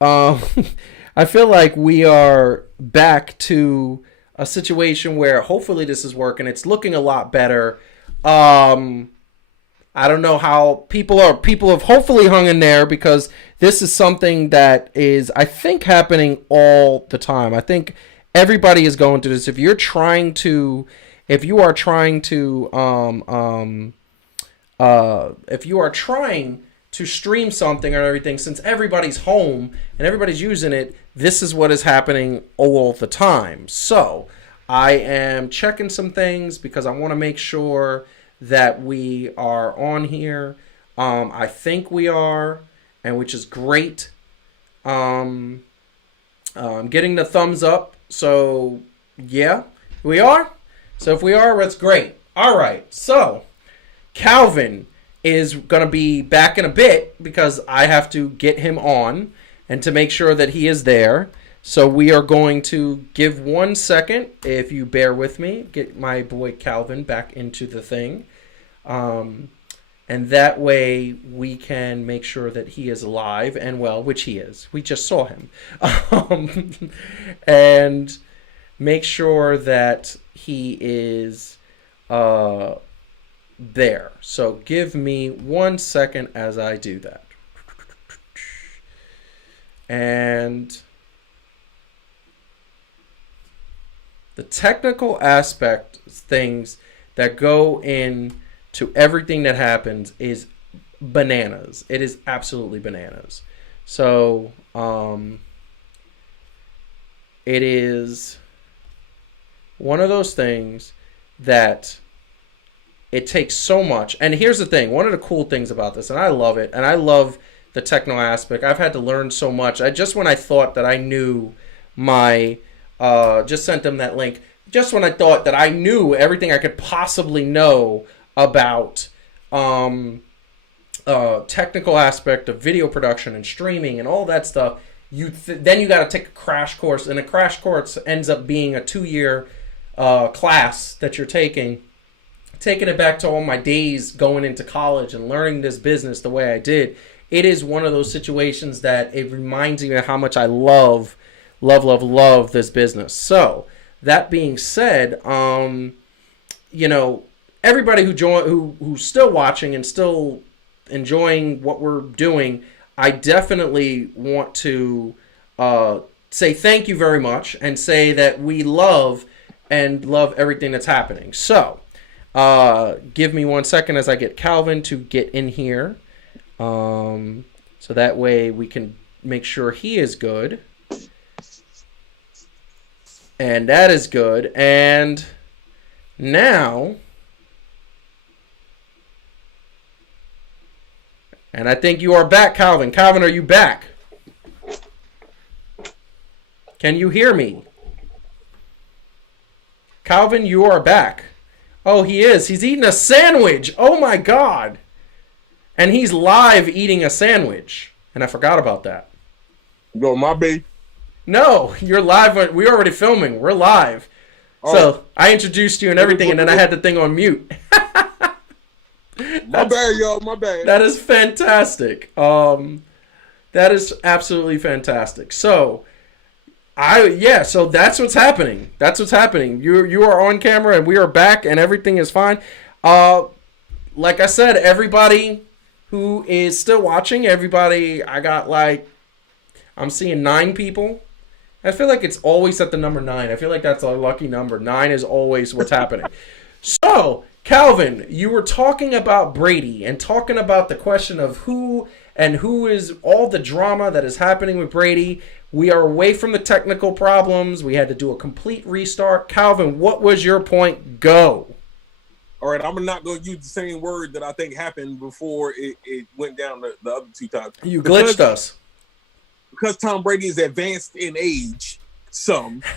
Um, I feel like we are back to a situation where hopefully this is working. It's looking a lot better. Um, I don't know how people have hopefully hung in there because this is something that is I think happening all the time. I think everybody is going through this. If you are trying to if you are trying to stream something or everything, since everybody's home and everybody's using it, this is what is happening all the time. So I am checking some things because I want to make sure that we are on here. I think we are, and which is great. Um, I'm getting the thumbs up. So yeah, we are. So if we are, that's great. All right. So Calvin is going to be back in a bit because I have to get him on and to make sure that he is there. So we are going to give 1 second, if you bear with me, get my boy Calvin back into the thing. And that way we can make sure that he is alive and well, which he is. We just saw him. And make sure that he is there. So give me 1 second as I do that. And the technical aspect things that go in to everything that happens is bananas. It is absolutely bananas. So it is one of those things that it takes so much. And here's the thing. One of the cool things about this, and I love it, and I love the techno aspect. I've had to learn so much. When I thought that I knew my, just sent them that link. Just when I thought that I knew everything I could possibly know about technical aspect of video production and streaming and all that stuff, then you got to take a crash course, and a crash course ends up being a 2-year class that you're taking it back to all my days going into college and learning this business the way I did. It is one of those situations that it reminds me of how much I love this business. So that being said, everybody who's still watching and still enjoying what we're doing, I definitely want to say thank you very much and say that we love everything that's happening. So give me 1 second as I get Calvin to get in here. So that way we can make sure he is good. And that is good. And now, and I think you are back, Calvin. Calvin, are you back? Can you hear me? Calvin, you are back. Oh, he is. He's eating a sandwich. Oh, my God. And he's live eating a sandwich. And I forgot about that. Go, my baby. No, you're live. We're already filming. We're live. Oh. So I introduced you and everything, and then I had the thing on mute. My bad, y'all. My bad. That is fantastic. That is absolutely fantastic. So, so that's what's happening. That's what's happening. You are on camera, and we are back, and everything is fine. Like I said, everybody who is still watching, I'm seeing 9 people. I feel like it's always at the number 9. I feel like that's a lucky number. 9 is always what's happening. So, Calvin, you were talking about Brady and talking about the question of who is all the drama that is happening with Brady. We are away from the technical problems. We had to do a complete restart. Calvin, what was your point? Go. All right, I'm not going to use the same word that I think happened before it went down the other 2 times. You glitched us. Because Tom Brady is advanced in age,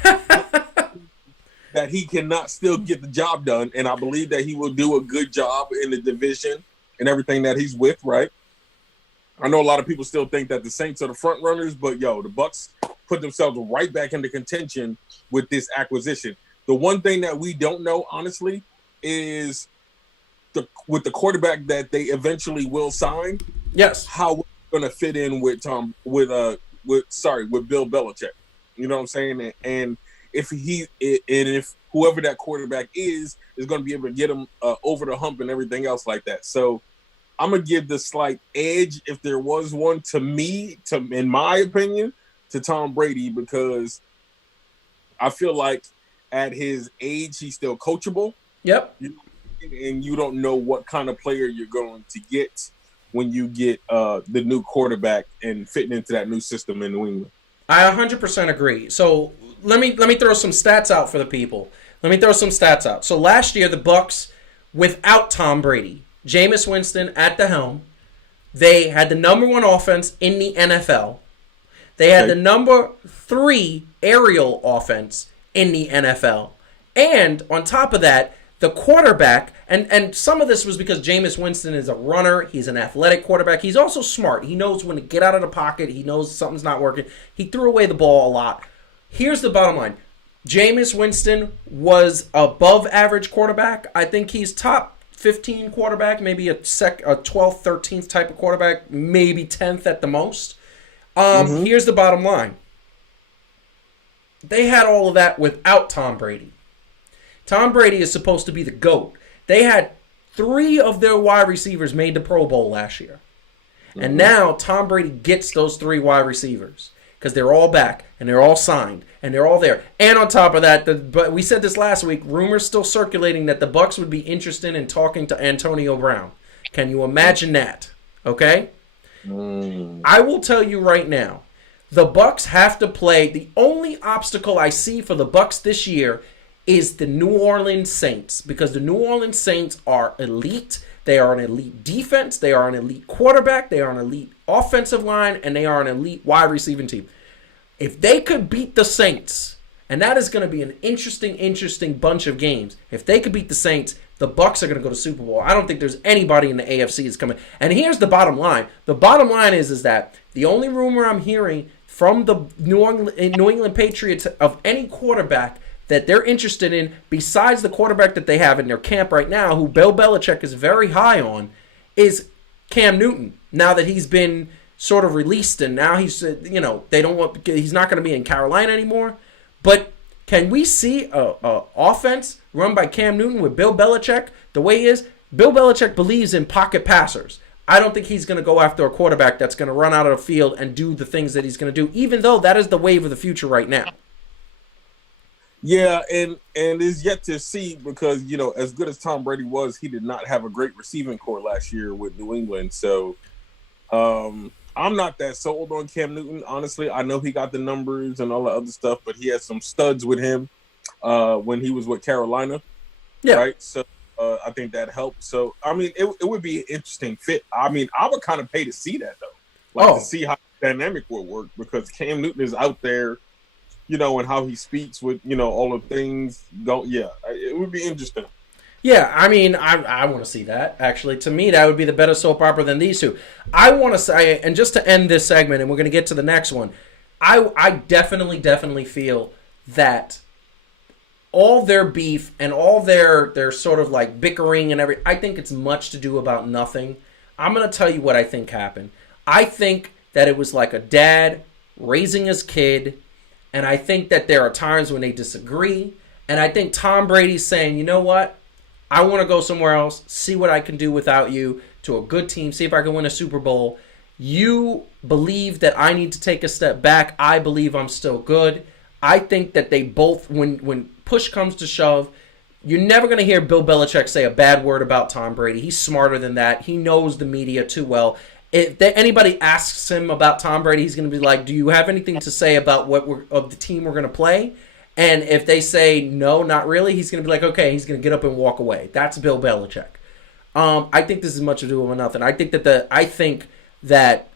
that he cannot still get the job done. And I believe that he will do a good job in the division and everything that he's with, right? I know a lot of people still think that the Saints are the front runners, but the Bucs put themselves right back into contention with this acquisition. The one thing that we don't know, honestly, is with the quarterback that they eventually will sign. Yes. How we're going to fit in with with Bill Belichick. You know what I'm saying? And if whoever that quarterback is going to be able to get him over the hump and everything else like that. So I'm gonna give the slight edge, if there was one, in my opinion, to Tom Brady, because I feel like at his age he's still coachable. Yep. And you don't know what kind of player you're going to get when you get the new quarterback and fitting into that new system in New England. I 100% agree. So let me throw some stats out for the people. So last year the Bucs, without Tom Brady, Jameis Winston at the helm, they had the number 1 offense in the NFL. They had the number 3 aerial offense in the NFL. And on top of that, the quarterback, and some of this was because Jameis Winston is a runner. He's an athletic quarterback. He's also smart. He knows when to get out of the pocket. He knows something's not working. He threw away the ball a lot. Here's the bottom line. Jameis Winston was above average quarterback. I think he's top 15 quarterback, maybe a 12th, 13th type of quarterback, maybe 10th at the most. Here's the bottom line. They had all of that without Tom Brady. Tom Brady is supposed to be the GOAT. They had 3 of their wide receivers made the Pro Bowl last year. And now Tom Brady gets those 3 wide receivers because they're all back and they're all signed and they're all there. And on top of that, but we said this last week, rumors still circulating that the Bucs would be interested in talking to Antonio Brown. Can you imagine that? Okay? I will tell you right now, the Bucs have to play. The only obstacle I see for the Bucs this year is the New Orleans Saints, because the New Orleans Saints are elite. They are an elite defense. They are an elite quarterback. They are an elite offensive line, and they are an elite wide receiving team. If they could beat the Saints, and that is going to be an interesting bunch of games. If they could beat the Saints, the Bucs are going to go to Super Bowl. I don't think there's anybody in the AFC that's coming. And here's the bottom line. The bottom line is that the only rumor I'm hearing from the New England Patriots of any quarterback that they're interested in, besides the quarterback that they have in their camp right now, who Bill Belichick is very high on, is Cam Newton. Now that he's been sort of released and now he's not going to be in Carolina anymore. But can we see a offense run by Cam Newton with Bill Belichick the way he is? Bill Belichick believes in pocket passers. I don't think he's going to go after a quarterback that's going to run out of the field and do the things that he's going to do, even though that is the wave of the future right now. Yeah, and it's yet to see, because, as good as Tom Brady was, he did not have a great receiving corps last year with New England. So I'm not that sold on Cam Newton, honestly. I know he got the numbers and all the other stuff, but he had some studs with him when he was with Carolina. Yeah. Right? So I think that helped. So, I mean, it would be an interesting fit. I mean, I would kind of pay to see that, though. To see how the dynamic would work, because Cam Newton is out there, and how he speaks with, all the things go. Yeah, it would be interesting. Yeah, I mean, I want to see that, actually. To me, that would be the better soap opera than these two. I want to say, and just to end this segment, and we're going to get to the next one, I definitely feel that all their beef and all their sort of like bickering and everything, I think it's much to do about nothing. I'm going to tell you what I think happened. I think that it was like a dad raising his kid, and I think that there are times when they disagree, and I think Tom Brady's saying, you know what? I want to go somewhere else, see what I can do without you, to a good team, see if I can win a Super Bowl. You believe that I need to take a step back. I believe I'm still good. I think that they both, when push comes to shove, you're never going to hear Bill Belichick say a bad word about Tom Brady. He's smarter than that. He knows the media too well. If anybody asks him about Tom Brady, he's going to be like, do you have anything to say about of the team we're going to play? And if they say no, not really, he's going to be like, okay, he's going to get up and walk away. That's Bill Belichick. I think this is much ado of nothing. I think that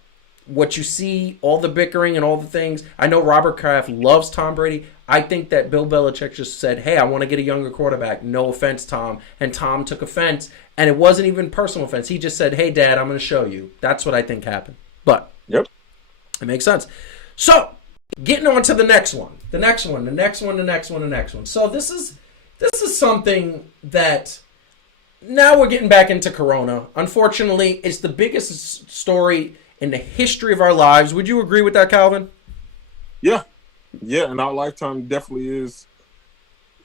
what you see, all the bickering and all the things, I know Robert Kraft loves Tom Brady. I think that Bill Belichick just said, hey, I want to get a younger quarterback. No offense, Tom. And Tom took offense, and it wasn't even personal offense. He just said, hey, Dad, I'm going to show you. That's what I think happened. But yep, it makes sense. So, getting on to the next one. The next one. So this is something that now we're getting back into Corona. Unfortunately, it's the biggest story in the history of our lives. Would you agree with that, Calvin? Yeah, yeah, and our lifetime definitely is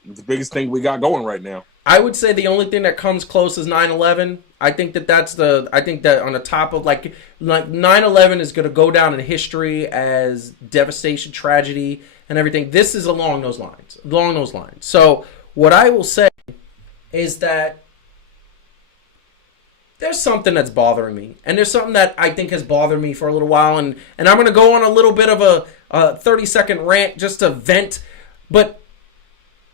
the biggest thing we got going right now. I would say the only thing that comes close is 9/11. I think that on the top of like 9/11 is going to go down in history as devastation, tragedy, and everything. This is along those lines. Along those lines. So what I will say is that there's something that's bothering me, and there's something that I think has bothered me for a little while, and I'm going to go on a little bit of a 30-second rant just to vent, but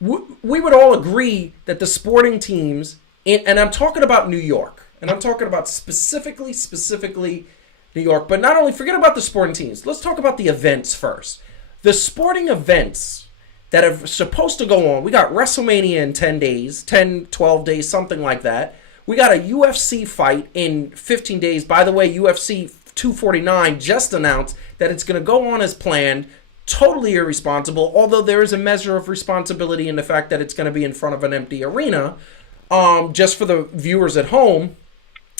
we would all agree that the sporting teams, and I'm talking about New York, and I'm talking about specifically New York, but not only forget about the sporting teams. Let's talk about the events first. The sporting events that are supposed to go on. We got WrestleMania in 10 days, 10, 12 days, something like that. We got a UFC fight in 15 days. By the way, UFC 249 just announced that it's going to go on as planned. Totally irresponsible, although there is a measure of responsibility in the fact that it's going to be in front of an empty arena, just for the viewers at home.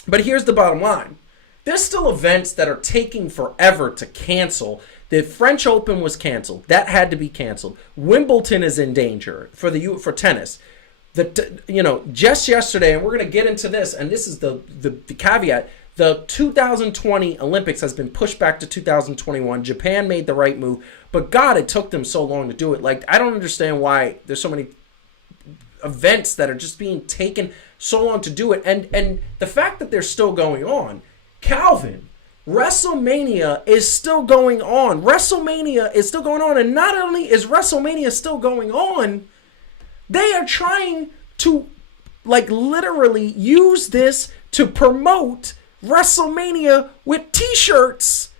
But here's the bottom line. There's still events that are taking forever to cancel. The French Open was canceled. That had to be canceled. Wimbledon is in danger for tennis. Just yesterday, and we're going to get into this, and this is the caveat. The 2020 Olympics has been pushed back to 2021. Japan made the right move, but God, it took them so long to do it. Like, I don't understand why there's so many events that are just being taken so long to do it. And the fact that they're still going on, Calvin, WrestleMania is still going on. WrestleMania is still going on, and not only is WrestleMania still going on, they are trying to, like, literally use this to promote WrestleMania with t-shirts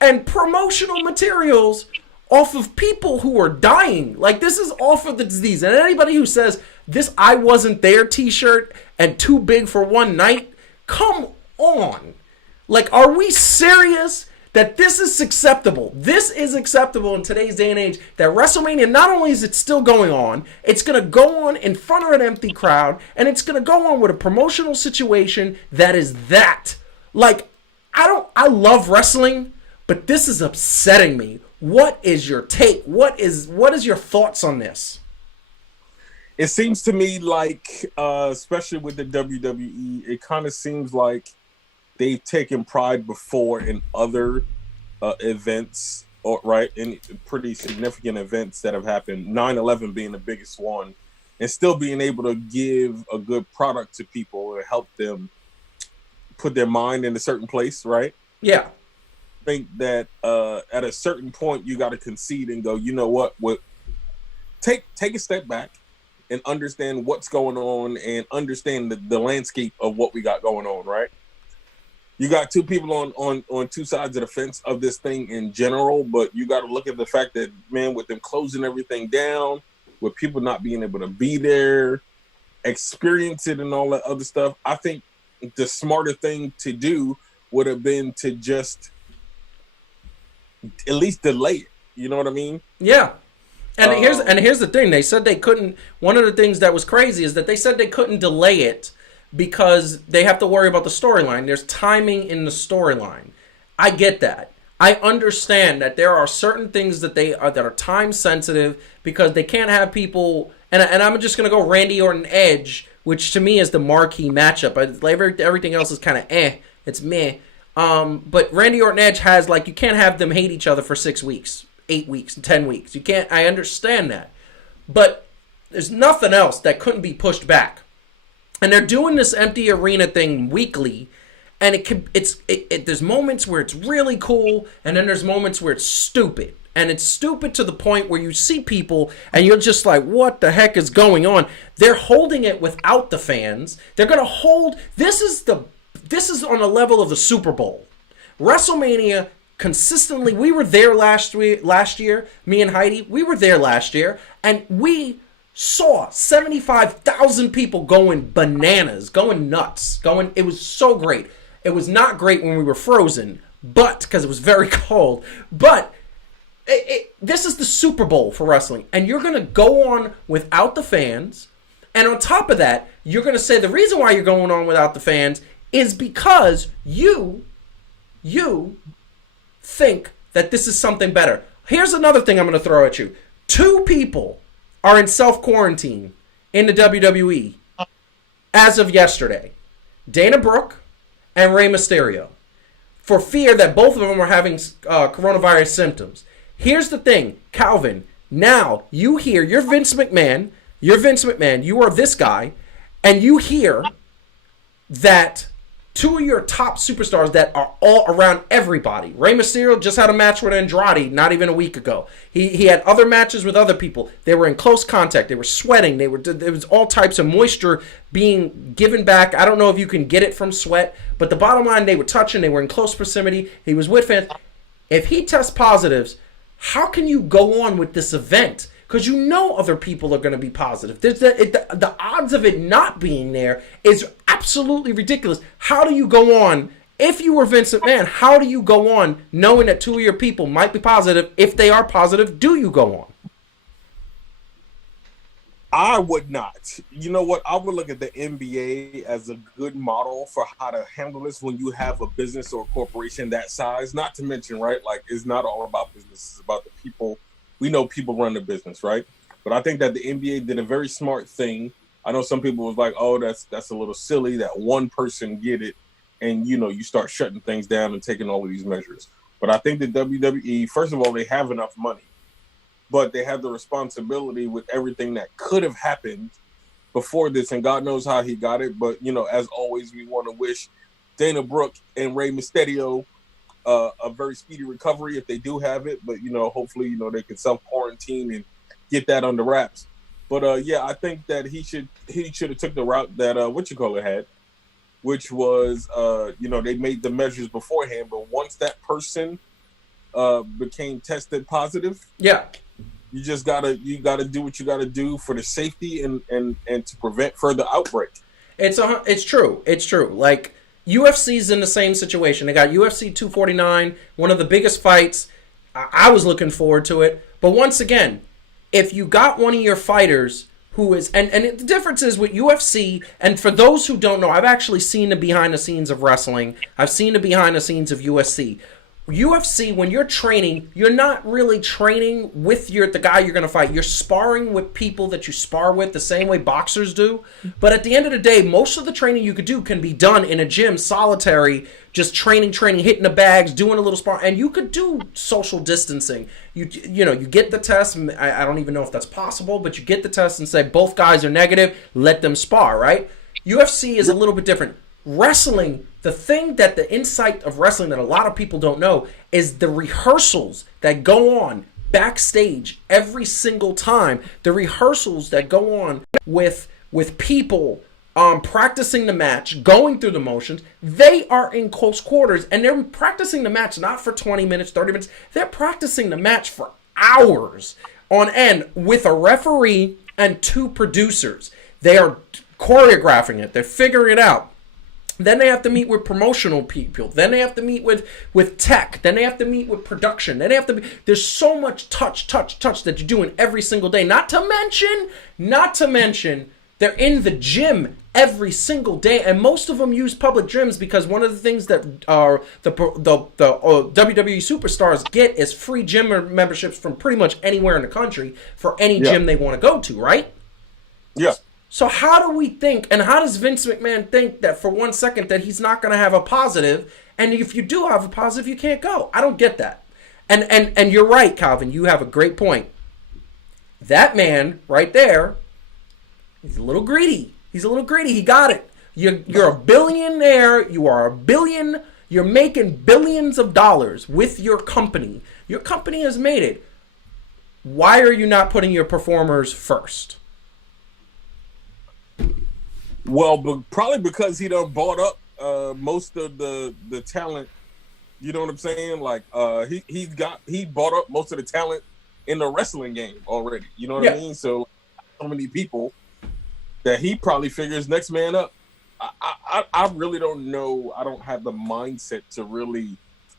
and promotional materials off of people who are dying. Like, this is off of the disease. And anybody who says this I wasn't there t-shirt and too big for one night, come on. Like, are we serious that this is acceptable? This is acceptable in today's day and age, that WrestleMania, not only is it still going on, it's going to go on in front of an empty crowd, and it's going to go on with a promotional situation that is that. Like, I love wrestling, but this is upsetting me. What is your take? What is your thoughts on this? It seems to me like, especially with the WWE, it kind of seems like they've taken pride before in other events, or right, in pretty significant events that have happened. 9/11 being the biggest one, and still being able to give a good product to people and help them put their mind in a certain place, right? Yeah. I think that at a certain point you got to concede and go, you know what? Take a step back and understand what's going on, and understand the landscape of what we got going on, right? You got two people on two sides of the fence of this thing in general, but you got to look at the fact that, man, with them closing everything down, with people not being able to be there, experience it and all that other stuff, I think the smarter thing to do would have been to just at least delay it. You know what I mean? Yeah. And here's the thing. They said they couldn't. One of the things that was crazy is that they said they couldn't delay it because they have to worry about the storyline. There's timing in the storyline. I get that. I understand that there are certain things that are time sensitive, because they can't have people. And I'm just gonna go Randy Orton Edge, which to me is the marquee matchup. Everything else is kind of it's meh. But Randy Orton Edge has, like, you can't have them hate each other for 6 weeks, 8 weeks, 10 weeks. You can't. I understand that, but there's nothing else that couldn't be pushed back. And they're doing this empty arena thing weekly, and there's moments where it's really cool, and then there's moments where it's stupid. And it's stupid to the point where you see people and you're just like, what the heck is going on? They're holding it without the fans. They're going to hold. This is on the level of the Super Bowl. WrestleMania consistently, we were there last year, me and Heidi, we were there last year, and we saw 75,000 people going bananas, going nuts, it was so great. It was not great when we were frozen, but because it was very cold, but this is the Super Bowl for wrestling, and you're going to go on without the fans, and on top of that, you're going to say the reason why you're going on without the fans is because you think that this is something better. Here's another thing I'm going to throw at you. 2 people are in self-quarantine in the WWE as of yesterday. Dana Brooke and Rey Mysterio. For fear that both of them are having coronavirus symptoms. Here's the thing, Calvin. Now, you're Vince McMahon. You are this guy. And you hear that 2 of your top superstars that are all around everybody. Rey Mysterio just had a match with Andrade not even a week ago. He had other matches with other people. They were in close contact. They were sweating. There was all types of moisture being given back. I don't know if you can get it from sweat, but the bottom line, they were touching. They were in close proximity. He was with fans. If he tests positives, how can you go on with this event? Because you know other people are going to be positive. The odds of it not being there is absolutely ridiculous. How do you go on? If you were Vince McMahon, how do you go on knowing that 2 of your people might be positive? If they are positive, do you go on? I would not. You know what? I would look at the NBA as a good model for how to handle this when you have a business or a corporation that size. Not to mention, right, like it's not all about business. It's about the people. We know people run the business, right? But I think that the NBA did a very smart thing. I know some people was like, oh, that's a little silly that one person get it. And, you start shutting things down and taking all of these measures. But I think the WWE, first of all, they have enough money. But they have the responsibility with everything that could have happened before this. And God knows how he got it. But, as always, we want to wish Dana Brooke and Rey Mysterio a very speedy recovery if they do have it. But, hopefully, they can self-quarantine and get that under wraps. But, I think that he should have took the route that, had, which was, they made the measures beforehand. But once that person became tested positive, you just gotta do what you gotta do for the safety and to prevent further outbreak. It's true. Like UFC's in the same situation. They got UFC 249, one of the biggest fights. I was looking forward to it. But once again, if you got one of your fighters who is, and the difference is with UFC, and for those who don't know, I've actually seen the behind the scenes of wrestling. I've seen the behind the scenes of UFC. UFC, when you're training, you're not really training with the guy you're going to fight. You're sparring with people that you spar with the same way boxers do. But at the end of the day, most of the training you could do can be done in a gym, solitary, just training, hitting the bags, doing a little spar. And you could do social distancing. You get the test. I don't even know if that's possible, but you get the test and say both guys are negative, let them spar, right? UFC is a little bit different. Wrestling, the thing that the insight of wrestling that a lot of people don't know is the rehearsals that go on backstage every single time. The rehearsals that go on with people practicing the match, going through the motions. They are in close quarters and they're practicing the match not for 20 minutes, 30 minutes. They're practicing the match for hours on end with a referee and 2 producers. They are choreographing it. They're figuring it out. Then they have to meet with promotional people. Then they have to meet with tech. Then they have to meet with production. Then they have to there's so much touch that you're doing every single day. Not to mention, they're in the gym every single day, and most of them use public gyms because one of the things that the WWE superstars get is free gym memberships from pretty much anywhere in the country for any gym they want to go to, right? Yeah. So how do we think, and how does Vince McMahon think that for 1 second that he's not going to have a positive, and if you do have a positive, you can't go? I don't get that. And you're right, Calvin. You have a great point. That man right there, he's a little greedy. He got it. You're a billionaire. You are a billion. You're making billions of dollars with your company. Your company has made it. Why are you not putting your performers first? Well, but probably because he done bought up most of the talent. You know what I'm saying? Like he bought up most of the talent in the wrestling game already. You know what I mean? So many people that he probably figures next man up. I really don't know. I don't have the mindset to really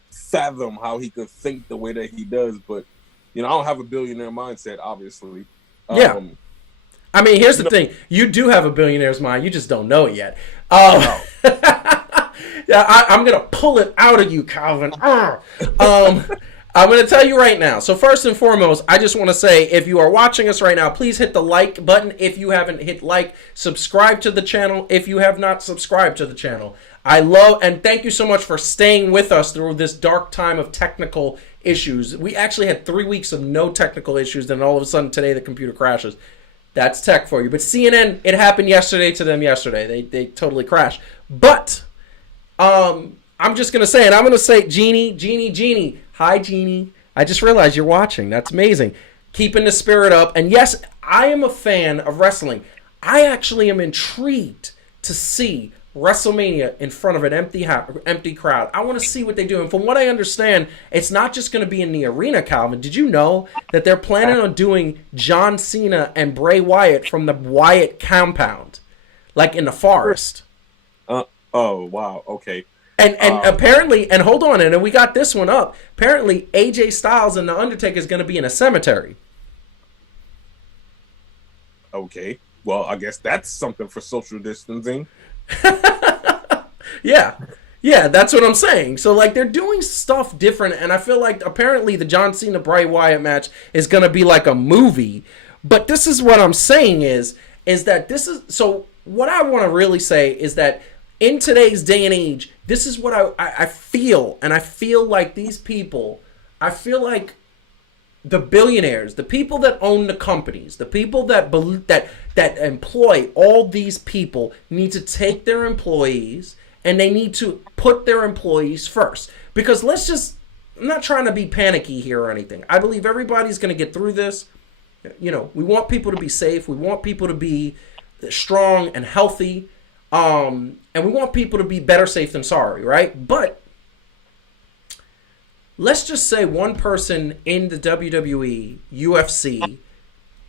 fathom how he could think the way that he does. But I don't have a billionaire mindset, obviously. Yeah. I mean, here's the thing. You do have a billionaire's mind. You just don't know it yet. I'm going to pull it out of you, Calvin. I'm going to tell you right now. So first and foremost, I just want to say, if you are watching us right now, please hit the like button. If you haven't hit like, subscribe to the channel if you have not subscribed to the channel. I love and thank you so much for staying with us through this dark time of technical issues. We actually had 3 weeks of no technical issues, then all of a sudden today the computer crashes. That's tech for you. But CNN, it happened yesterday to them yesterday. They totally crashed. But I'm just going to say, and I'm going to say, Jeannie. Hi, Jeannie. I just realized you're watching. That's amazing. Keeping the spirit up. And yes, I am a fan of wrestling. I actually am intrigued to see WrestleMania in front of an empty crowd. I want to see what they do. And from what I understand, it's not just going to be in the arena, Calvin. Did you know that they're planning on doing John Cena and Bray Wyatt from the Wyatt compound? Like in the forest. Oh, wow. Okay. And apparently, and hold on, and then we got this one up. Apparently, AJ Styles and The Undertaker is going to be in a cemetery. Okay. Well, I guess that's something for social distancing. Yeah, that's what I'm saying. So, like, they're doing stuff different, and I feel like apparently the John Cena Bray Wyatt match is going to be like a movie. But this is what I'm saying is that this is, so what I want to really say is that in today's day and age, this is what I feel, and I feel like these people, I feel like the billionaires, the people that own the companies, the people that employ all these people need to take their employees and they need to put their employees first. Because I'm not trying to be panicky here or anything. I believe everybody's going to get through this. You know, we want people to be safe. We want people to be strong and healthy. And we want people to be better safe than sorry, right? But let's just say one person in the WWE, UFC,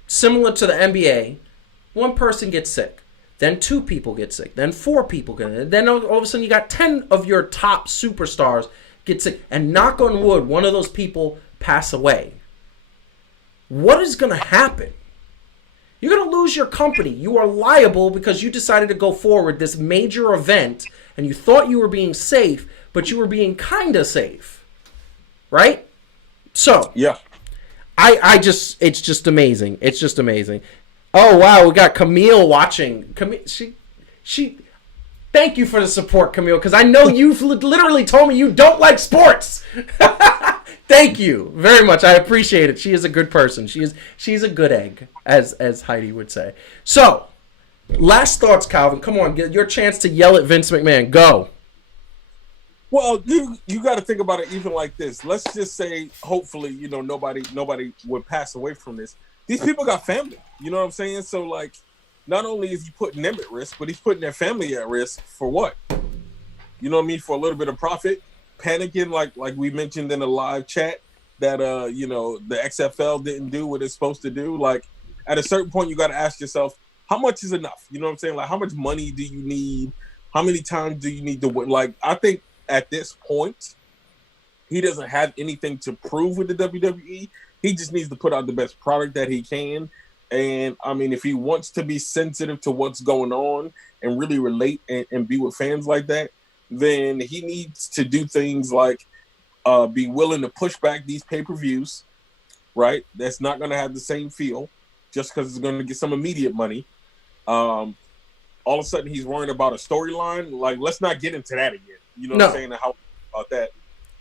similar to the NBA, one person gets sick. Then 2 people get sick. Then 4 people get sick. Then all of a sudden you got 10 of your top superstars get sick. And knock on wood, one of those people pass away. What is going to happen? You're going to lose your company. You are liable because you decided to go forward this major event and you thought you were being safe, but you were being kind of safe. Right? So, yeah. It's just amazing. It's just amazing. Oh, wow. We got Camille watching. She thank you for the support, Camille, because I know you've literally told me you don't like sports. Thank you very much. I appreciate it. She is a good person. She's a good egg, as Heidi would say. So, last thoughts, Calvin. Come on, get your chance to yell at Vince McMahon. Go. Well, you got to think about it even like this. Let's just say, hopefully, nobody would pass away from this. These people got family. You know what I'm saying? So, like, not only is he putting them at risk, but he's putting their family at risk for what? You know what I mean? For a little bit of profit. Panicking, like we mentioned in the live chat, that the XFL didn't do what it's supposed to do. Like, at a certain point, you got to ask yourself, how much is enough? You know what I'm saying? Like, how much money do you need? How many times do you need to win? Like, I think at this point, he doesn't have anything to prove with the WWE. He just needs to put out the best product that he can. And I mean, if he wants to be sensitive to what's going on and really relate and be with fans like that, then he needs to do things like be willing to push back these pay-per-views, right? That's not going to have the same feel just because it's going to get some immediate money. All of a sudden, he's worrying about a storyline. Like, let's not get into that again. You know what I'm saying? How about that?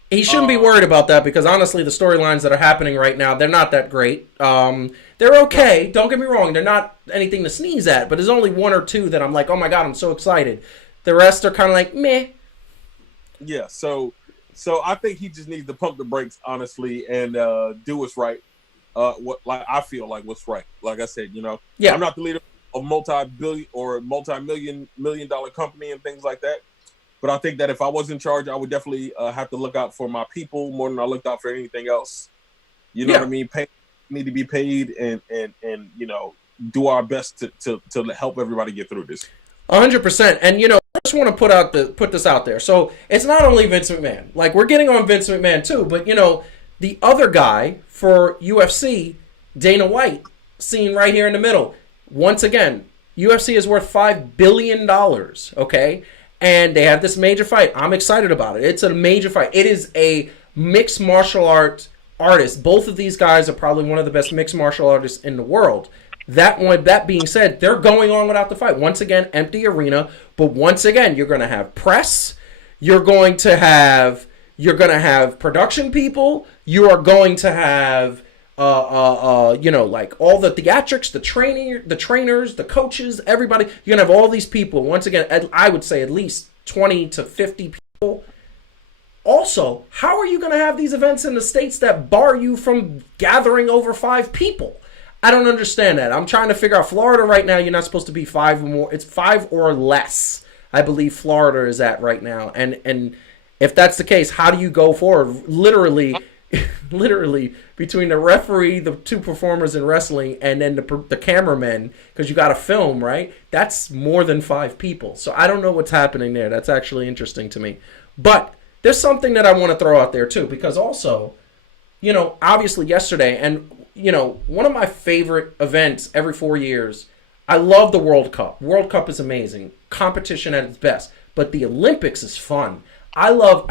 He shouldn't be worried about that because, honestly, the storylines that are happening right now, they're not that great. They're okay. Don't get me wrong. They're not anything to sneeze at, but there's only 1 or 2 that I'm like, oh, my God, I'm so excited. The rest are kind of like, meh. Yeah, so I think he just needs to pump the brakes, honestly, and do what's right. I feel like what's right. Like I said, yeah. I'm not the leader of multi-billion or multi-million-dollar company and things like that. But I think that if I was in charge, I would definitely have to look out for my people more than I looked out for anything else. You know what I mean? Need to be paid and do our best to help everybody get through this. 100%. And I just want to put this out there. So it's not only Vince McMahon. Like, we're getting on Vince McMahon too, but the other guy for UFC, Dana White, seen right here in the middle. Once again, UFC is worth $5 billion, okay? And they have this major fight. I'm excited about it. It's a major fight. It is a mixed martial art artists. Both of these guys are probably one of the best mixed martial artists in the world. That being said, they're going on without the fight. Once again, empty arena. But once again, you're going to have press. You're going to have production people. You are going to have like all the theatrics, the trainers, the coaches, everybody. You're gonna have all these people. Once again, I would say at least 20 to 50 people. Also, how are you gonna have these events in the states that bar you from gathering over 5 people? I don't understand that. I'm trying to figure out. Florida right now, you're not supposed to be 5 or more. It's 5 or less. I believe Florida is at right now. And if that's the case, how do you go forward? Literally between the referee, the 2 performers in wrestling, and then the cameramen, because you got to film, right? That's more than 5 people. So I don't know what's happening there. That's actually interesting to me. But there's something that I want to throw out there too, because also, obviously yesterday, and one of my favorite events every 4 years, I love the World Cup. World Cup is amazing. Competition at its best. But the Olympics is fun. Y'all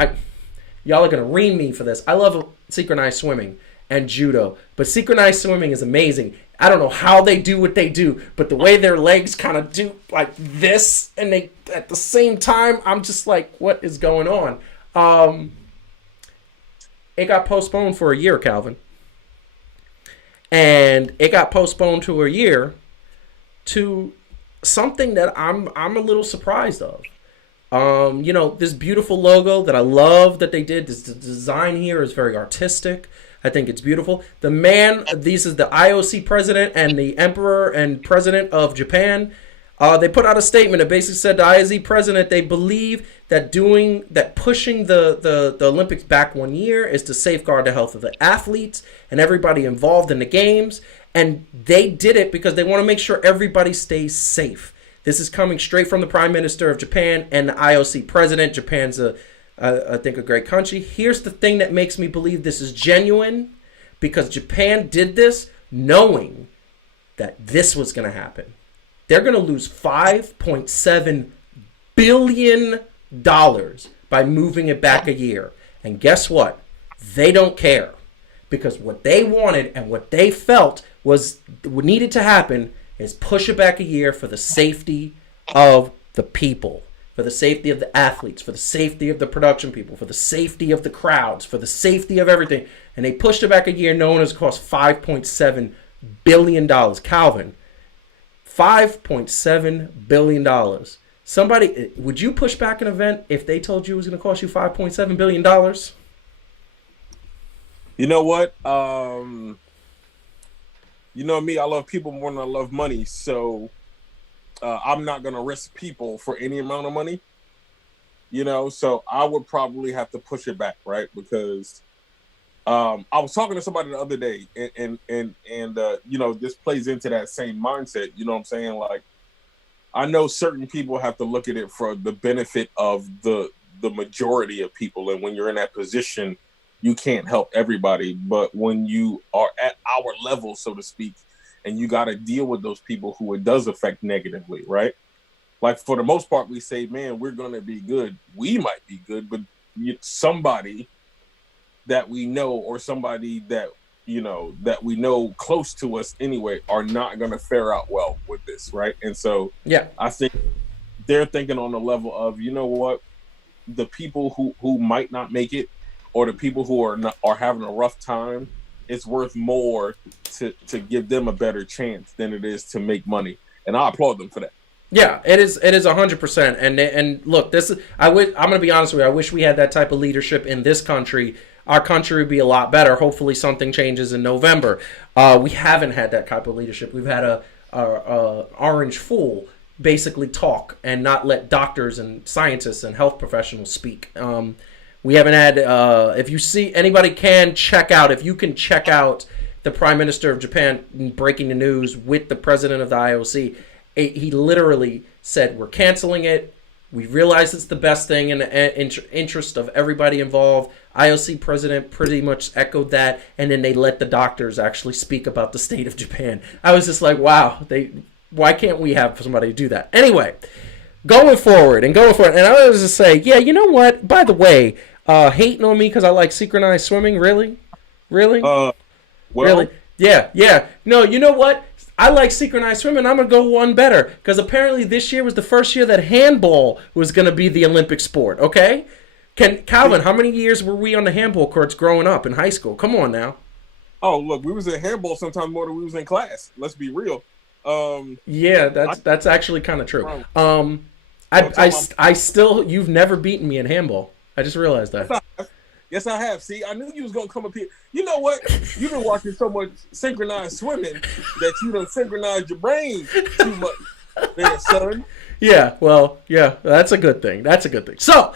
are going to ream me for this. I love synchronized swimming and judo. But synchronized swimming is amazing. I don't know how they do what they do, but the way their legs kind of do like this, and they at the same time, I'm just like, what is going on? It got postponed for a year, Calvin. And it got postponed to a year to something that I'm a little surprised of. This beautiful logo that I love that they did. This design here is very artistic. I think it's beautiful. This is the IOC president and the emperor and president of Japan. They put out a statement that basically said the IOC president, they believe that pushing the Olympics back 1 year is to safeguard the health of the athletes and everybody involved in the games. And they did it because they want to make sure everybody stays safe. This is coming straight from the Prime Minister of Japan and the IOC president. Japan's, I think, a great country. Here's the thing that makes me believe this is genuine, because Japan did this knowing that this was going to happen. They're going to lose $5.7 billion by moving it back a year. And guess what? They don't care, because what they wanted and what they felt was what needed to happen is push it back a year for the safety of the people, for the safety of the athletes, for the safety of the production people, for the safety of the crowds, for the safety of everything. And they pushed it back a year knowing it's cost $5.7 billion. Calvin, $5.7 billion. Somebody, would you push back an event if they told you it was going to cost you $5.7 billion? You know what? You know me, I love people more than I love money. So I'm not going to risk people for any amount of money. So I would probably have to push it back, right? Because I was talking to somebody the other day, and this plays into that same mindset. You know what I'm saying? Like, I know certain people have to look at it for the benefit of the majority of people. And when you're in that position, you can't help everybody. But when you are at our level, so to speak, and you got to deal with those people who it does affect negatively, right? Like, for the most part, we say, man, we're going to be good. We might be good, but somebody that we know, or somebody that, that we know close to us anyway, are not going to fare out well with this, right? And so yeah, I think they're thinking on the level of, you know what, the people who might not make it, or the people who are having a rough time, it's worth more to give them a better chance than it is to make money. And I applaud them for that. Yeah, it is 100%. And look, I'm going to be honest with you. I wish we had that type of leadership in this country. Our country would be a lot better. Hopefully something changes in November. We haven't had that type of leadership. We've had a orange fool basically talk and not let doctors and scientists and health professionals speak. We haven't had, if you see, anybody can check out, if you can check out the Prime Minister of Japan breaking the news with the president of the IOC, he literally said, we're canceling it. We realize it's the best thing in the interest of everybody involved. IOC president pretty much echoed that, and then they let the doctors actually speak about the state of Japan. I was just like, wow, why can't we have somebody do that? Anyway, going forward, and I was just say, yeah, you know what? By the way, hating on me because I like synchronized swimming, really? Really? Uh, Really? well, Yeah, yeah. No, you know what? I like synchronized swimming. I'm gonna go one better because apparently this year was the first year that handball was gonna be the Olympic sport. Okay, Can see, Calvin? How many years were we on the handball courts growing up in high school? Come on now. oh look, we was in handball sometimes more than we was in class. Let's be real. Yeah, I that's actually kind of true. don't I, tell I my I still you've never beaten me in handball. I just realized yes, that. I have. Yes, I have. See, I knew you was gonna come up here. You know what? You've been watching so much synchronized swimming that you don't synchronize your brain too much, there, son. Yeah, well, yeah, that's a good thing. That's a good thing. So,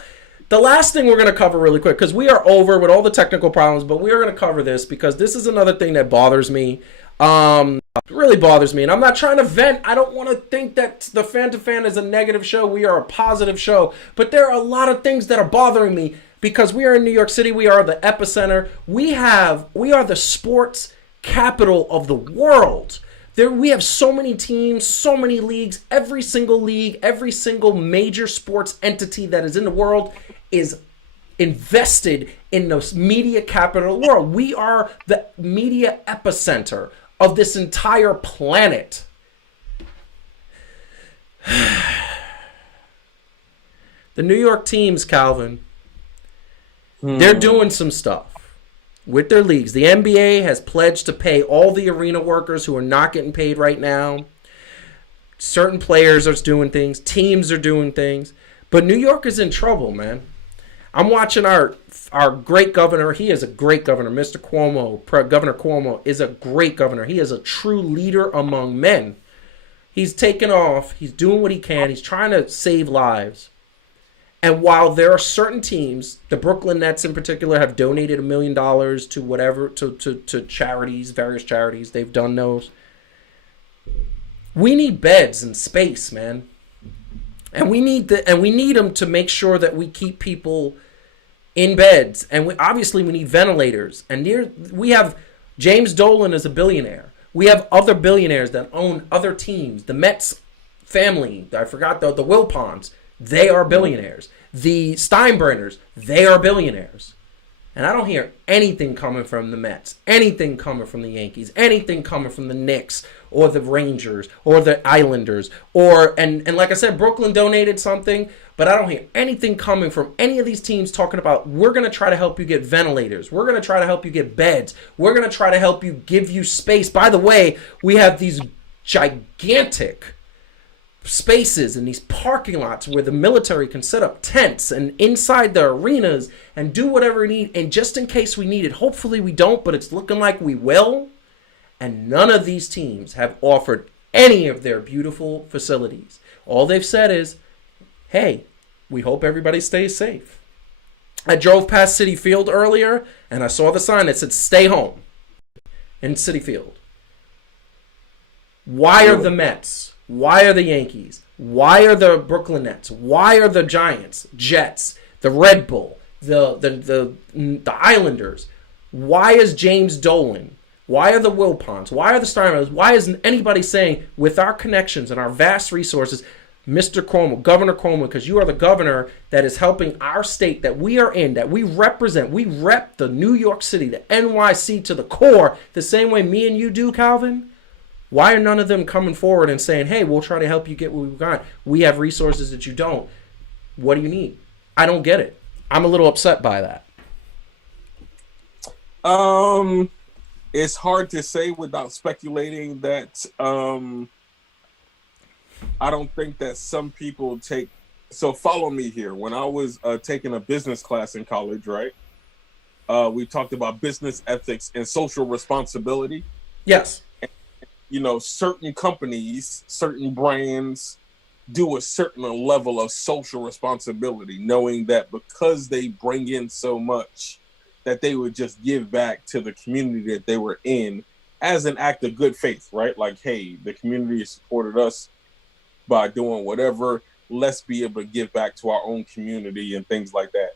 the last thing we're going to cover really quick, because we are over with all the technical problems, but we are going to cover this because this is another thing that bothers me. Really bothers me. And I'm not trying to vent. I don't want to think that the Fan to Fan is a negative show. We are a positive show. But there are a lot of things that are bothering me because we are in New York City. We are the epicenter. We are the sports capital of the world. We have so many teams, so many leagues. Every single league, every single major sports entity that is in the world is invested in the media capital of the world. We are the media epicenter of this entire planet. The New York teams, Calvin, they're doing some stuff with their leagues. The NBA has pledged to pay all the arena workers who are not getting paid right now. Certain players are doing things. Teams are doing things. But New York is in trouble, man. I'm watching our great governor. He is a great governor. Mr. Cuomo, Governor Cuomo, is a great governor. He is a true leader among men. He's taken off. He's doing what he can. He's trying to save lives. And while there are certain teams, the Brooklyn Nets in particular, have donated $1 million to whatever to charities, various charities. They've done those. We need beds and space, man, and we need them to make sure that we keep people in beds, and obviously we need ventilators. And we have James Dolan is a billionaire. We have other billionaires that own other teams. The Mets family, I forgot the Wilpons. They are billionaires. The Steinbrenners, they are billionaires. And I don't hear anything coming from the Mets, anything coming from the Yankees, anything coming from the Knicks or the Rangers or the Islanders and like I said, Brooklyn donated something, but I don't hear anything coming from any of these teams talking about we're going to try to help you get ventilators. We're going to try to help you get beds. We're going to try to help you give you space. By the way, we have these gigantic spaces in these parking lots where the military can set up tents and inside the arenas and do whatever we need. And just in case we need it, hopefully we don't, but it's looking like we will. And none of these teams have offered any of their beautiful facilities. All they've said is, hey, we hope everybody stays safe. I drove past Citi Field earlier and I saw the sign that said stay home in Citi Field. Why are the Mets? Why are the Yankees? Why are the Brooklyn Nets? Why are the Giants, Jets, the Red Bull, the Islanders? Why is James Dolan? Why are the Wilpons? Why are the Steiners? Why isn't anybody saying, with our connections and our vast resources, Mr. Cuomo, Governor Cuomo, because you are the governor that is helping our state that we are in, that we represent. We rep the New York City, the NYC to the core, the same way me and you do, Calvin. Why are none of them coming forward and saying, hey, we'll try to help you get what we've got. We have resources that you don't. What do you need? I don't get it. I'm a little upset by that. It's hard to say without speculating that I don't think that some people take. So follow me here. When I was taking a business class in college, right? We talked about business ethics and social responsibility. Yes. You know, certain companies, certain brands do a certain level of social responsibility, knowing that because they bring in so much that they would just give back to the community that they were in as an act of good faith, right? Like, hey, the community supported us by doing whatever. Let's be able to give back to our own community and things like that.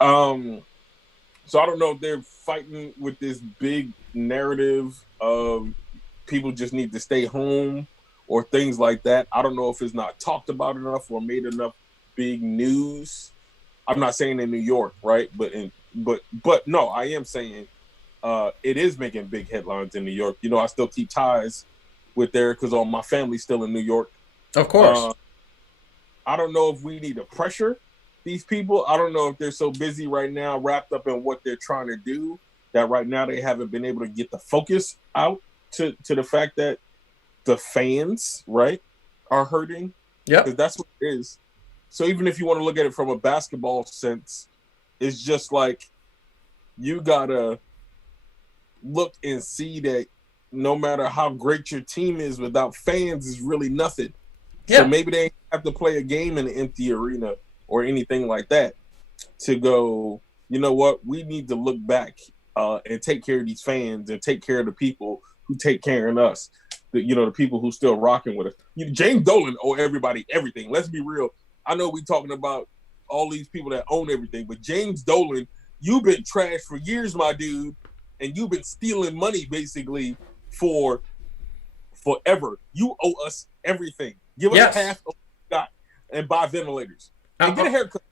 So I don't know if they're fighting with this big narrative of people just need to stay home or things like that. I don't know if it's not talked about enough or made enough big news. I'm not saying in New York, right? But no, I am saying it is making big headlines in New York. You know, I still keep ties with there because all my family's still in New York. Of course. I don't know if we need to pressure these people. I don't know if they're so busy right now, wrapped up in what they're trying to do, that right now they haven't been able to get the focus out to the fact that the fans, right, are hurting. Yeah. Because that's what it is. So even if you want to look at it from a basketball sense, it's just like you got to look and see that no matter how great your team is, without fans is really nothing. Yeah. So maybe they have to play a game in an empty arena or anything like that to go, you know what, we need to look back and take care of these fans and take care of the people who take care of us, the people who still rocking with us. James Dolan owe everybody everything. Let's be real. I know we talking about all these people that own everything, but James Dolan, you've been trashed for years, my dude, and you've been stealing money basically for forever. You owe us everything. Give us half of what we got and buy ventilators. And get a haircut.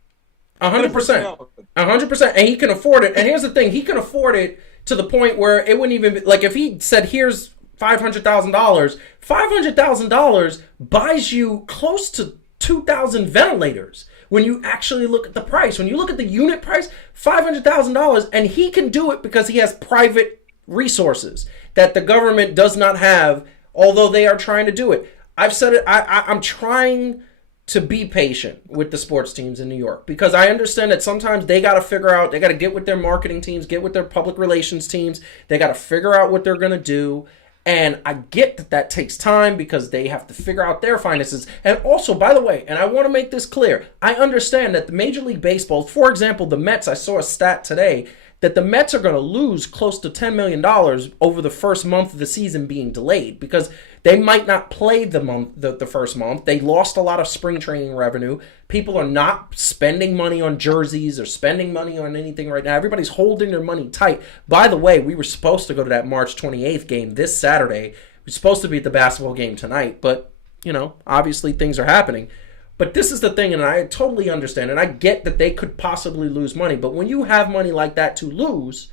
100%. 100%. And he can afford it. And here's the thing. He can afford it to the point where it wouldn't even be, like if he said, here's $500,000, $500,000 buys you close to 2,000 ventilators. When you actually look at the price, when you look at the unit price, $500,000, and he can do it because he has private resources that the government does not have, although they are trying to do it. I've said it, I'm trying to be patient with the sports teams in New York because I understand that sometimes they got to figure out, they got to get with their marketing teams, get with their public relations teams, they got to figure out what they're going to do. And I get that that takes time because they have to figure out their finances. And also, by the way, and I want to make this clear, I understand that the Major League Baseball, for example, the Mets, I saw a stat today that the Mets are going to lose close to $10 million over the first month of the season being delayed because they might not play the first month. They lost a lot of spring training revenue. People are not spending money on jerseys or spending money on anything right now. Everybody's holding their money tight. By the way, we were supposed to go to that March 28th game this Saturday. We're supposed to be at the basketball game tonight, but, obviously things are happening. But this is the thing, and I totally understand, and I get that they could possibly lose money. But when you have money like that to lose,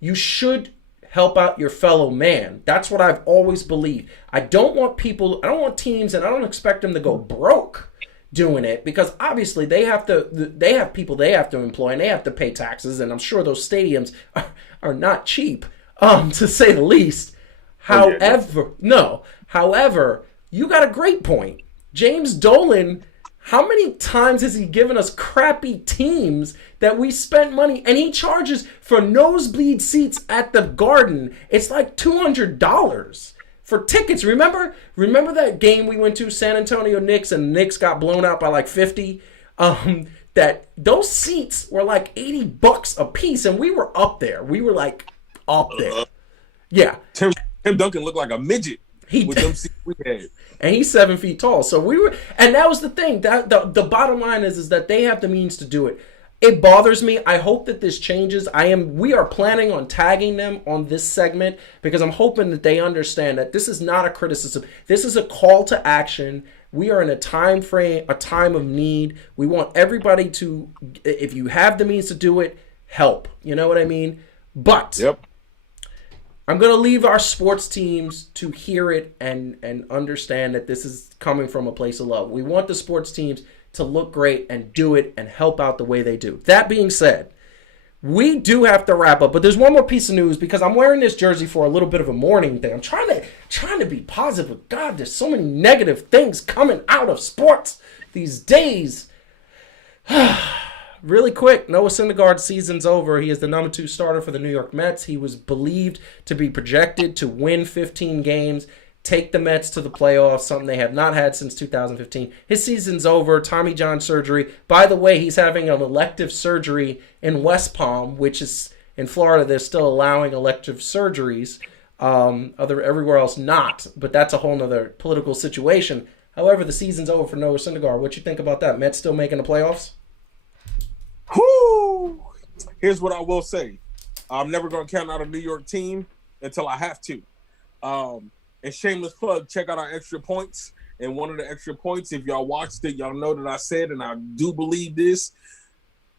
you should help out your fellow man. That's what I've always believed. I don't want teams, and I don't expect them to go broke doing it because obviously they have people they have to employ, and they have to pay taxes, and I'm sure those stadiums are not cheap, to say the least. However, you got a great point. James Dolan, how many times has he given us crappy teams that we spent money, and he charges for nosebleed seats at the Garden? It's like $200 for tickets. Remember that game we went to, San Antonio Knicks, and the Knicks got blown out by like 50? That those seats were like $80 a piece, and we were up there. We were like up there. Yeah. Tim Duncan looked like a midget with them seats we had. And he's 7 feet tall. So and that was the thing. That the bottom line is that they have the means to do it. It bothers me. I hope that this changes. We are planning on tagging them on this segment because I'm hoping that they understand that this is not a criticism. This is a call to action. We are in a time frame, a time of need. We want everybody to, if you have the means to do it, help. You know what I mean? But yep. I'm going to leave our sports teams to hear it and understand that this is coming from a place of love. We want the sports teams to look great and do it and help out the way they do. That being said, we do have to wrap up, but there's one more piece of news because I'm wearing this jersey for a little bit of a mourning thing. I'm trying to be positive, but God, there's so many negative things coming out of sports these days. Really quick, Noah Syndergaard's season's over. He is the number 2 starter for the New York Mets. He was believed to be projected to win 15 games, take the Mets to the playoffs, something they have not had since 2015. His season's over. Tommy John surgery. By the way, he's having an elective surgery in West Palm, which is in Florida. They're still allowing elective surgeries. Everywhere else not, but that's a whole nother political situation. However, the season's over for Noah Syndergaard. What you think about that? Mets still making the playoffs? Whoo! Here's what I will say. I'm never going to count out a New York team until I have to. And shameless plug, check out our extra points. And one of the extra points, if y'all watched it, y'all know that I said, and I do believe this,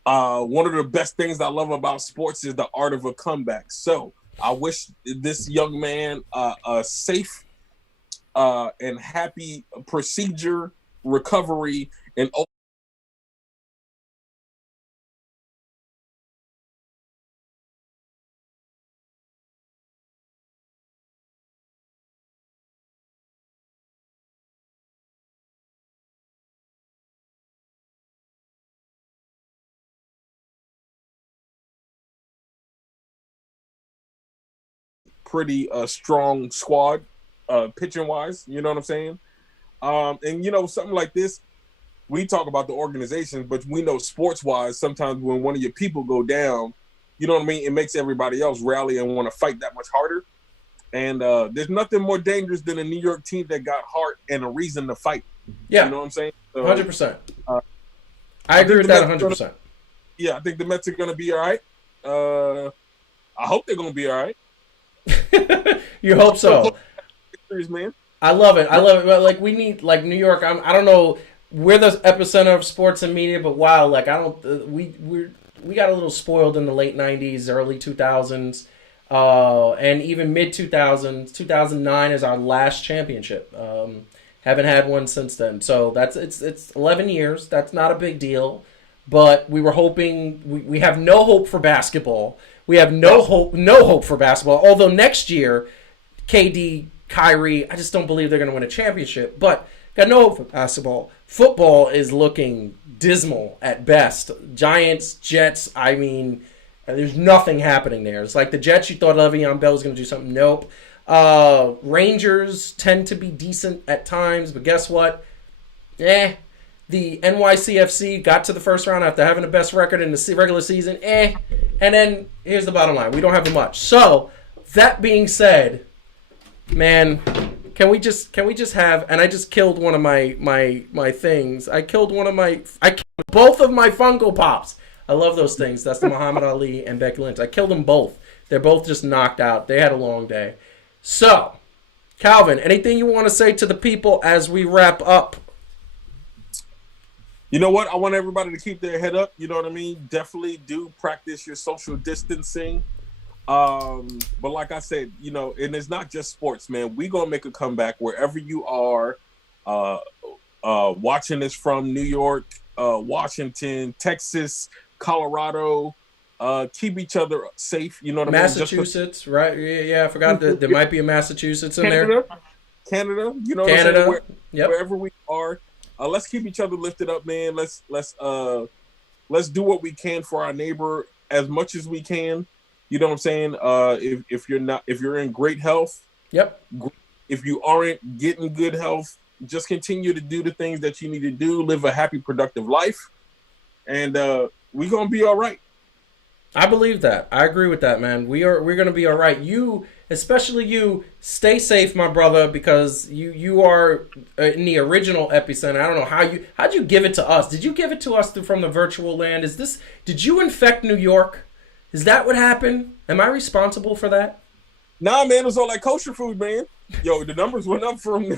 one of the best things I love about sports is the art of a comeback. So I wish this young man a safe and happy procedure, recovery, and pretty strong squad, pitching wise. You know what I'm saying? And something like this, we talk about the organization, but we know sports wise, sometimes when one of your people go down, you know what I mean? It makes everybody else rally and want to fight that much harder. And there's nothing more dangerous than a New York team that got heart and a reason to fight. Yeah, you know what I'm saying? So, 100%. Uh, I agree with that 100%. Yeah, I think the Mets are going to be all right. I hope they're going to be all right. You hope so. Man. I love it. But like we need like New York. I don't know. We're the epicenter of sports and media, but wow, like I don't. We got a little spoiled in the late '90s, early 2000s, and even mid 2000s. 2009 is our last championship. Haven't had one since then. So it's 11 years. That's not a big deal. But we were hoping. We have no hope for basketball. We have no hope for basketball. Although next year, KD, Kyrie, I just don't believe they're going to win a championship. But got no hope for basketball. Football is looking dismal at best. Giants, Jets, I mean, there's nothing happening there. It's like the Jets, you thought Le'Veon Bell was going to do something. Nope. Rangers tend to be decent at times, but guess what? The NYCFC got to the first round after having the best record in the regular season. And then here's the bottom line. We don't have much. So, that being said, man, can we just have, and I just killed one of my things. I killed both of my Funko Pops. I love those things. That's the Muhammad Ali and Becky Lynch. I killed them both. They're both just knocked out. They had a long day. So, Calvin, anything you want to say to the people as we wrap up? You know what? I want everybody to keep their head up. You know what I mean? Definitely do practice your social distancing. But like I said, and it's not just sports, man. We're going to make a comeback wherever you are watching this from. New York, Washington, Texas, Colorado. Keep each other safe. You know what I mean? Massachusetts, right? Yeah, I forgot that there might be a Massachusetts in there. Canada, Canada. What I'm saying? Yep. Wherever we are. Let's keep each other lifted up, man. Let's do what we can for our neighbor as much as we can. You know what I'm saying? If you're in great health, yep. If you aren't getting good health, just continue to do the things that you need to do. Live a happy, productive life, and we're gonna be all right. I believe that. I agree with that, man. We're gonna be all right. You, especially you, stay safe, my brother, because you are in the original epicenter. I don't know how'd you give it to us? Did you give it to us from the virtual land? Did you infect New York? Is that what happened? Am I responsible for that? Nah, man, it was all like kosher food, man. Yo, the numbers went up from.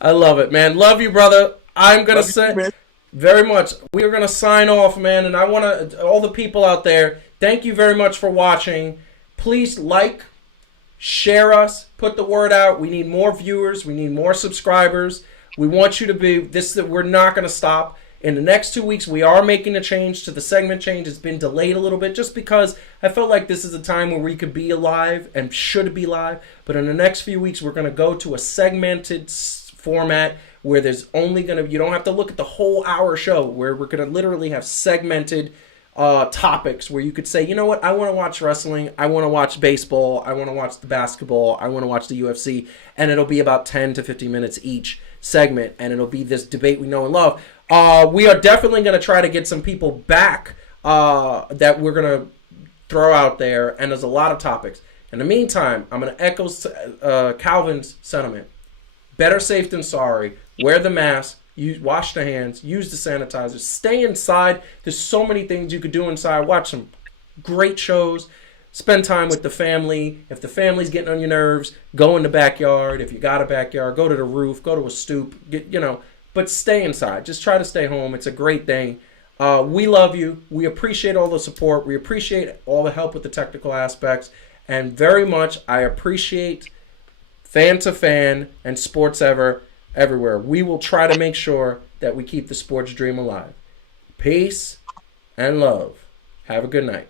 I love it, man. Love you, brother. I'm gonna say. Very much. We are going to sign off, man, and I want to, all the people out there, thank you very much for watching. Please like, share us, put the word out. We need more viewers. We need more subscribers. We want you to be, we're not going to stop. In the next 2 weeks, we are making a change to the segment change. It's been delayed a little bit just because I felt like this is a time where we could be alive and should be live. But in the next few weeks, we're going to go to a segmented format where there's only going to, you don't have to look at the whole hour show, where we're going to literally have segmented topics where you could say, you know what, I want to watch wrestling, I want to watch baseball, I want to watch the basketball, I want to watch the UFC, and it'll be about 10 to 15 minutes each segment, and it'll be this debate we know and love. We are definitely going to try to get some people back that we're going to throw out there, and there's a lot of topics. In the meantime, I'm going to echo Calvin's sentiment. Better safe than sorry. Wear the mask. Wash the hands. Use the sanitizer. Stay inside. There's so many things you could do inside. Watch some great shows. Spend time with the family. If the family's getting on your nerves, go in the backyard. If you got a backyard, go to the roof. Go to a stoop. But stay inside. Just try to stay home. It's a great thing. We love you. We appreciate all the support. We appreciate all the help with the technical aspects. And very much, I appreciate fan to fan and sports everywhere. We will try to make sure that we keep the sports dream alive. Peace and love. Have a good night.